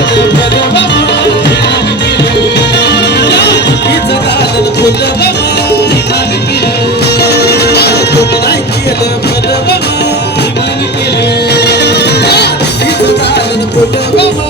केलं भलं बाबा दिल्लीचं दालन फुलं बाबा कोण नाही केलं भलं बाबा दिल्लीचं दालन फुलं बाबा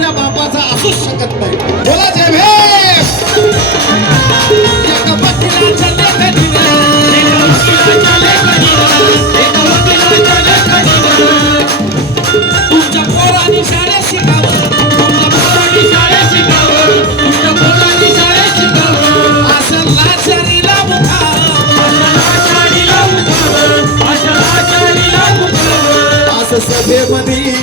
आपल्या बापाचा असूच शकत नाही बोला जय भीम तुमच्या पोरांनी शाळेत शिकावं असं लाचारीला मुखावं असं सभेमध्ये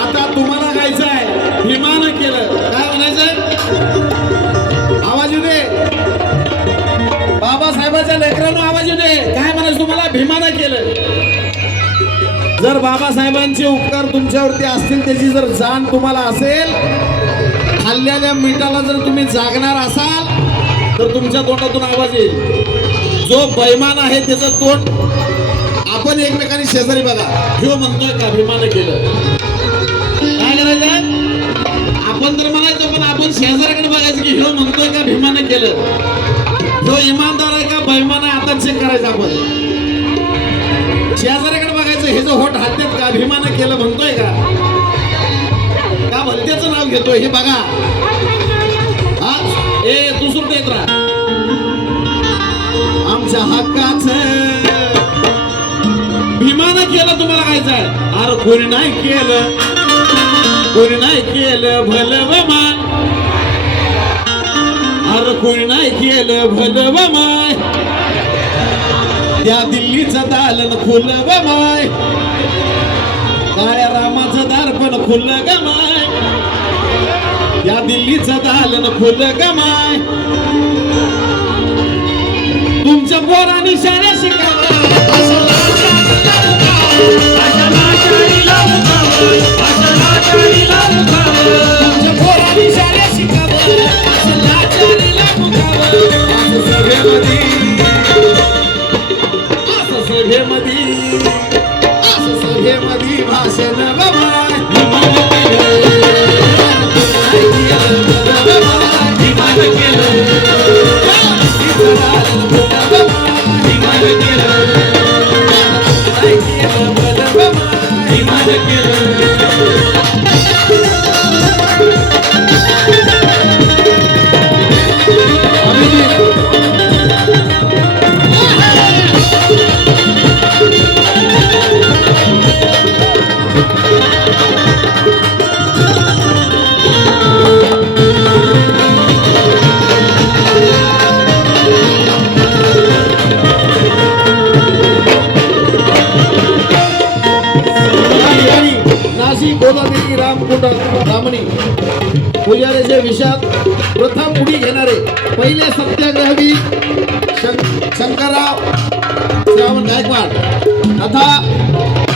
आता तुम्हाला गायचं आहे भीमानं केलं काय म्हणायचंय आवाज येऊ दे बाबासाहेबांच्या लेकरांनो आवाज येऊ दे काय म्हणायचं तुम्हाला भीमानं केलं जर बाबासाहेबांचे उपकार तुमच्यावरती असतील त्याची जर जाण तुम्हाला असेल खाल्लेल्या मिठाला जर तुम्ही जागणार असाल तर तुमच्या तोंडातून आवाज येईल जो बैमान आहे त्याचं तोंड आपण एकमेकांनी शेजारी बघा ह्यो म्हणतोय का भीमानं केलं काय करायचं आपण तर म्हणायचं पण आपण शेजाऱ्याकडे बघायचं की ह्यो म्हणतोय का भीमानं केलं ह्यो इमानदार आहे का बैमान आहे आता चेक करायचं आपण शेजाऱ्याकडे बघायचं हे जो होठ हातात का भीमानं केलं म्हणतोय का भलत्याचं नाव घेतोय हे बघा हा ए तू सुट येत राहा आमच्या हक्काचं भीमानं केलं तुम्हाला खायचंय अरे कोणी नाही केलं भलं बमाय अरे कोणी नाही केलं भलं बमाय त्या दिल्लीचं दालन खुलं बमाय काळ्या रामाचं दार पण खुलं गमाय या दिल्लीचं दालन खुलं गमाय तुमच्या पोरांनी शाळा शिकावं सभेमध्ये भाषण बाबा गोदादेवी रामकुंड रामणी पुजाऱ्याच्या विषयात प्रथम उडी घेणारे पहिले सत्याग्रही शंकरराव श्रावण गायकवाड तथा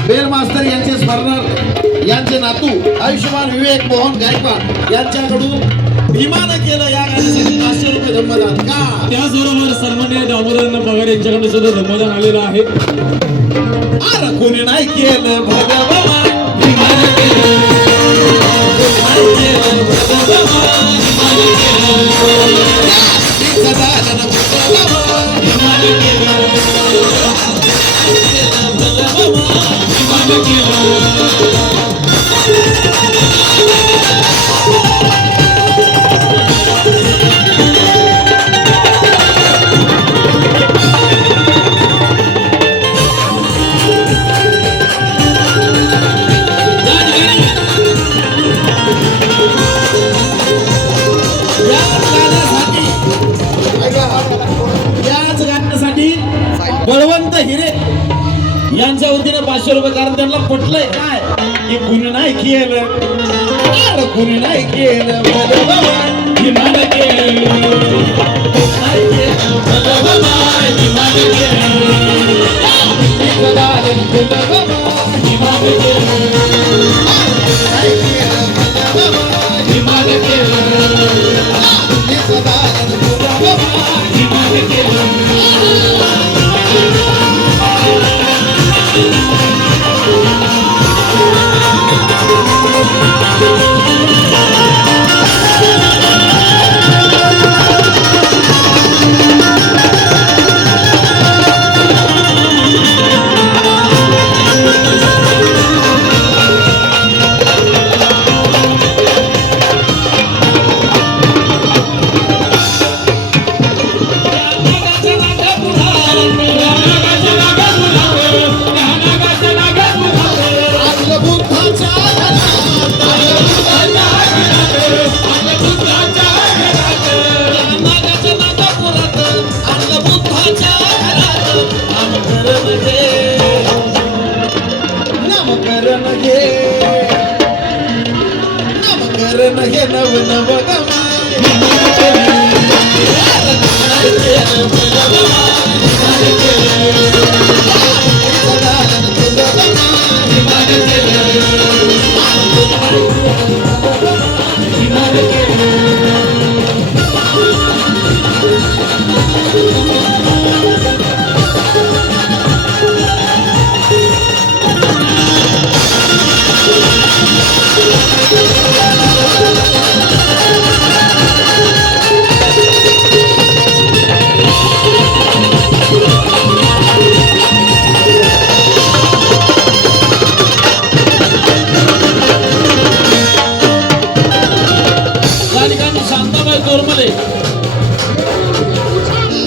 बेल मास्तर यांचे स्मरणार्थ यांचे नातू आयुष्यमान विवेक मोहन गायकवाड यांच्याकडून विमान केलं या गाण्यासाठी 500 रुपये धर्मदान का. त्याचबरोबर सन्माननीय दामोदर पगार यांच्याकडे सुद्धा धर्मदान आलेलं आहे. अरे कोणी नाही केलं भगवान बळवंत हिरे यांच्या वतीने 500 रुपये कारण त्यांना पटलंय काय की कुणी नाही केलं अरे कुणी नाही केलं भगवान विमान केलं नाही केलं भगवान विमान केलं भगवान विमान केलं नाही केलं भगवान विमान केलं विमान केलं. नव नव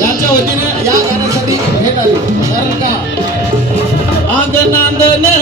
यांच्या वतीने या गाण्यासाठी भेट आली कारण का अंगणांदने